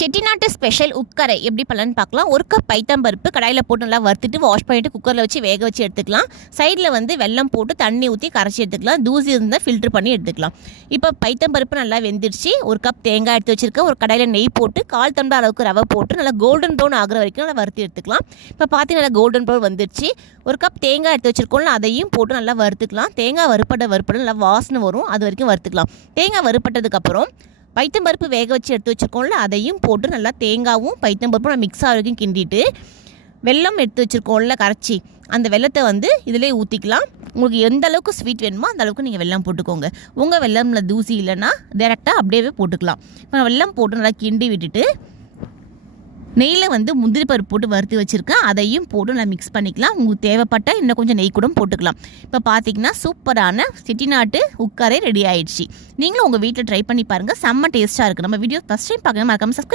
செட்டிநாட்டு special உட்கரை எப்படி பண்ணலான்னு பார்க்கலாம். ஒரு கப் பைத்தம்பருப்பு கடாயில் போட்டு நல்லா வறுத்துட்டு வாஷ் பண்ணிவிட்டு குக்கரில் வச்சு வேக வச்சு எடுத்துக்கலாம். சைடில் வந்து வெல்லம் போட்டு தண்ணி ஊற்றி கரைச்சி எடுத்துக்கலாம். தூசி இருந்தால் ஃபில்ட்ரு பண்ணி எடுத்துக்கலாம். இப்போ பைத்தம்பருப்பு நல்லா வெந்துடுச்சு. ஒரு கப் தேங்காய் எடுத்து வச்சுருக்கேன். ஒரு கடாயில் நெய் போட்டு 1/4 டம்ளர் அளவுக்கு ரவை போட்டு நல்லா கோல்டன் ப்ரௌன் ஆகிற வரைக்கும் நல்லா வறுத்து எடுத்துக்கலாம். இப்போ பார்த்தீங்கன்னா நல்லா கோல்டன் ப்ரௌன் வந்துடுச்சு. ஒரு கப் தேங்காய் எடுத்து வச்சுருக்கோம்ல, அதையும் போட்டு நல்லா வறுத்துக்கலாம். தேங்காய் வறுப்பட நல்லா வாசனை வரும், அது வரைக்கும் வறுத்துக்கலாம். தேங்காய் வறுப்பட்டதுக்கப்புறம் பைத்தம்பருப்பு வேக வச்சு எடுத்து வச்சுருக்கோம்ல, அதையும் போட்டு நல்லா தேங்காயும் பைத்தம்பருப்பும் நான் மிக்ஸ் ஆகிறதுக்கும் கிண்டிட்டு வெல்லம் எடுத்து வச்சுருக்கோம்ல கரைச்சி, அந்த வெல்லத்தை வந்து இதிலே ஊற்றிக்கலாம். உங்களுக்கு எந்த அளவுக்கு ஸ்வீட் வேணுமோ அந்த அளவுக்கு நீங்கள் வெல்லம் போட்டுக்கோங்க. உங்கள் வெல்லமில் தூசி இல்லைன்னா டேரெக்டாக அப்படியே போட்டுக்கலாம். இப்போ வெல்லம் போட்டு நல்லா கிண்டி விட்டுட்டு நெய்யில் வந்து முந்திரி பருப்பு போட்டு வறுத்து வச்சுருக்கேன், அதையும் போட்டு நல்லா மிக்ஸ் பண்ணிக்கலாம். உங்களுக்கு தேவைப்பட்டால் இன்னும் கொஞ்சம் நெய் கூட போட்டுக்கலாம். இப்போ பார்த்தீங்கன்னா சூப்பரான செட்டிநாட்டு உட்கரை ரெடி ஆயிடுச்சு. நீங்களும் உங்கள் வீட்டில் ட்ரை பண்ணி பாருங்கள், செம்ம டேஸ்ட்டாக இருக்குது. நம்ம வீடியோ ஃபஸ்ட் டைம் பார்க்கணும், மறக்காம சப்ஸ்கிரைப்